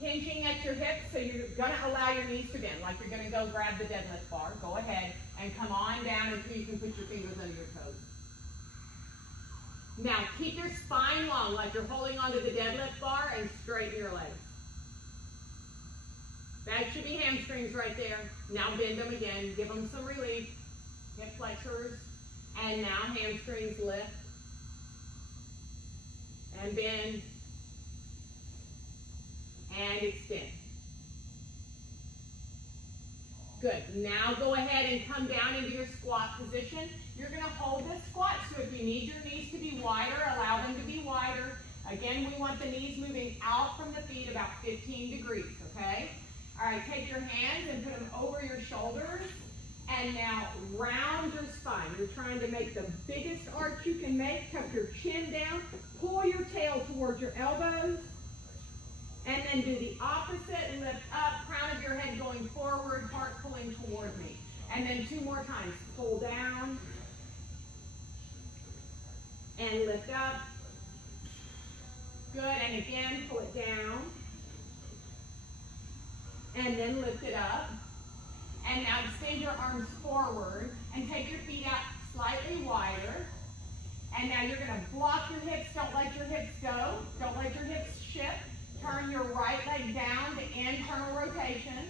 hinging at your hips, so you're going to allow your knees to bend, like you're going to go grab the deadlift bar. Go ahead and come on down until you can put your fingers under your toes. Now, keep your spine long, like you're holding onto the deadlift bar, and straighten your legs. That should be hamstrings right there. Now bend them again. Give them some relief. Hip flexors. And now hamstrings lift. And bend. And extend. Good. Now go ahead and come down into your squat position. You're going to hold this squat, so if you need your knees to be wider, allow them to be wider. Again, we want the knees moving out from the feet about 15 degrees, okay? All right, take your hands and put them over your shoulders, and now round your spine. You're trying to make the biggest arch you can make. Tuck your chin down, pull your tail towards your elbows, and then do the opposite. Lift up, crown of your head going forward, heart pulling toward me. And then 2 more times. Pull down, and lift up. Good, and again, pull it down. And then lift it up. And now extend your arms forward and take your feet out slightly wider. And now you're going to block your hips. Don't let your hips go. Don't let your hips shift. Turn your right leg down to internal rotation.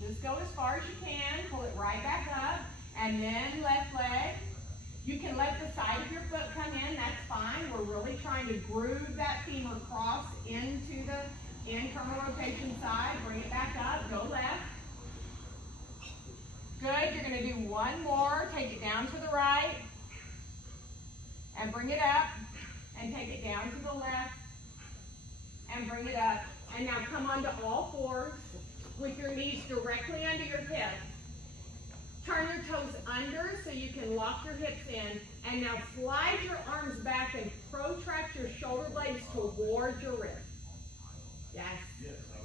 Just go as far as you can. Pull it right back up. And then left leg. You can let the side of your foot come in. That's fine. We're really trying to groove that femur cross into the internal rotation side. Bring it back up. Go left. Good. You're going to do one more. Take it down to the right. And bring it up. And take it down to the left. And bring it up. And now come onto all fours with your knees directly under your hips. Turn your toes under so you can lock your hips in. And now slide your arms back and protract your shoulder blades towards your wrist. Yes.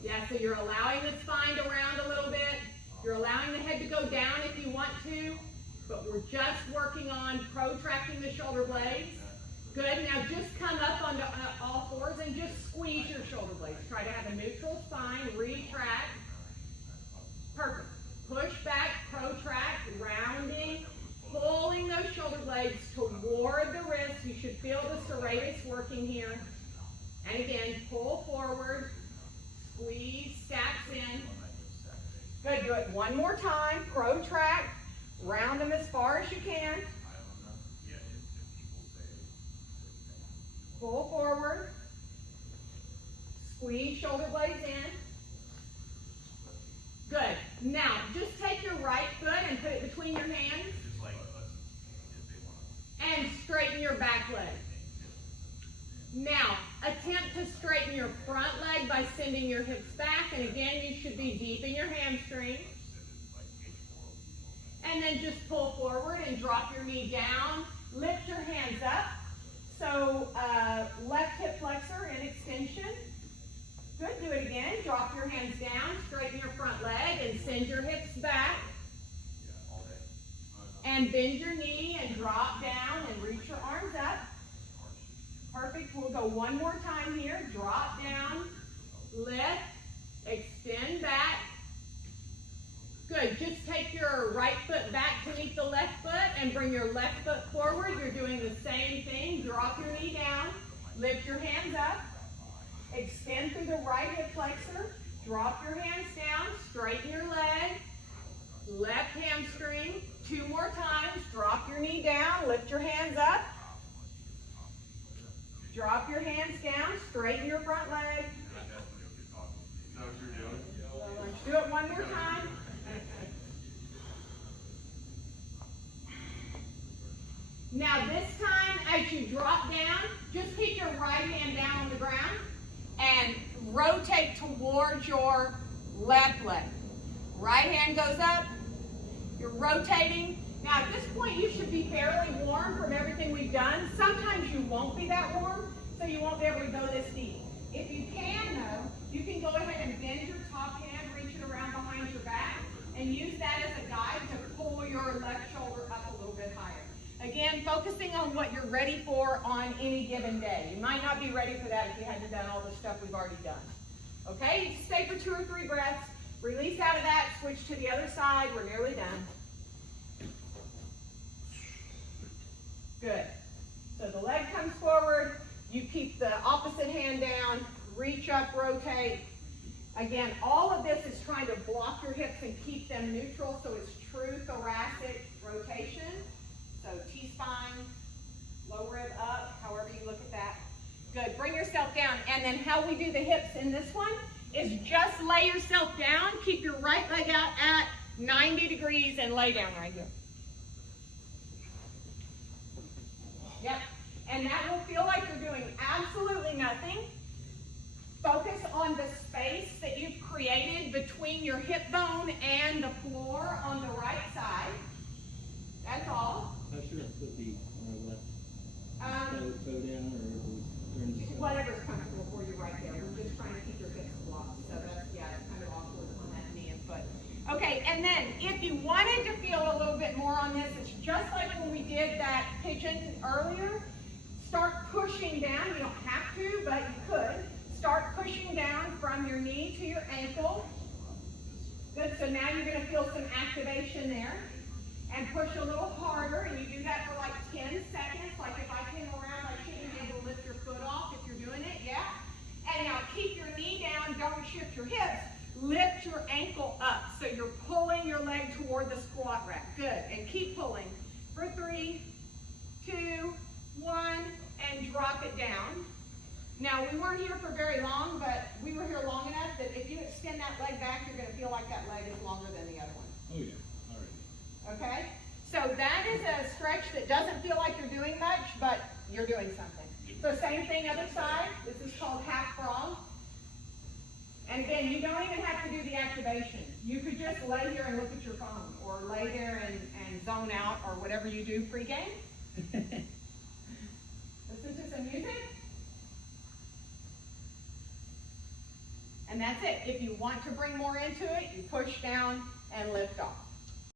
Yes, so you're allowing the spine to round a little bit. You're allowing the head to go down if you want to. But we're just working on protracting the shoulder blades. Good. Now just come up onto all fours and just squeeze your shoulder blades. Try to have a neutral spine. Retract. Perfect. Push back, protract, rounding, pulling those shoulder blades toward the wrist. You should feel the serratus working here. And again, pull forward, squeeze, stacks in. Good, do it one more time. Protract, round them as far as you can. Pull forward, squeeze shoulder blades in. Good. Now, just take your right foot and put it between your hands. And straighten your back leg. Now, attempt to straighten your front leg by sending your hips back. And again, you should be deep in your hamstring. And then just pull forward and drop your knee down. Lift your hands up. So, left hip flexor in extension. Good, do it again. Drop your hands down, straighten your front leg, and send your hips back. And bend your knee and drop down and reach your arms up. Perfect. We'll go one more time here. Drop down, lift, extend back. Good. Just take your right foot back to meet the left foot and bring your left foot forward. You're doing the same thing. Drop your knee down, lift your hands up. Extend through the right hip flexor. Drop your hands down. Straighten your leg. Left hamstring. 2 more times. Drop your knee down. Lift your hands up. Drop your hands down. Straighten your front leg. Let's do it one more time. Now this time, as you drop down, just keep your right hand down on the ground. And rotate towards your left leg. Right hand goes up. You're rotating. Now at this point you should be fairly warm from everything we've done. Sometimes you won't be that warm, so you won't be able to go this deep. If you can though, you can go ahead and bend your top hand, reach it around behind your back, and use that as a guide to pull your left shoulder up a little bit higher. Again, focusing on what you're ready for on any given day. You might not be ready for that if you hadn't done all the stuff we've already done. Okay, you stay for 2 or 3 breaths. Release out of that, switch to the other side. We're nearly done. Good. So the leg comes forward. You keep the opposite hand down. Reach up, rotate. Again, all of this is trying to block your hips and keep them neutral, so it's true thoracic rotation. So T-spine, low rib up, however you look at that. Good, bring yourself down. And then how we do the hips in this one is just lay yourself down, keep your right leg out at 90 degrees and lay down right here. Yep, and that will feel like you're doing absolutely nothing. Focus on the space that you've created between your hip bone and the floor on the right side. That's all. How should I put the left toe down or turn the whatever's comfortable for you right there. We're just trying to keep your hips blocked. So that's, yeah, it's kind of awkward on that knee and foot. Okay, and then if you wanted to feel a little bit more on this, it's just like when we did that pigeon earlier. Start pushing down. You don't have to, but you could. Start pushing down from your knee to your ankle. Good, so now you're going to feel some activation there. And push a little harder, and you do that for like 10 seconds. Like if I came around, I shouldn't be able to lift your foot off if you're doing it, yeah? And now keep your knee down, don't shift your hips. Lift your ankle up, so you're pulling your leg toward the squat rack. Good, and keep pulling for 3, 2, 1, and drop it down. Now, we weren't here for very long, but we were here long enough that if you extend that leg back, you're going to feel like that leg is longer than the other one. Oh, yeah. All right. Okay? So that is a stretch that doesn't feel like you're doing much, but you're doing something. So same thing, other side. This is called half frog. And again, you don't even have to do the activation. You could just lay here and look at your phone, or lay there and zone out, or whatever you do pre-game. Listen to some music. And that's it. If you want to bring more into it, you push down and lift off.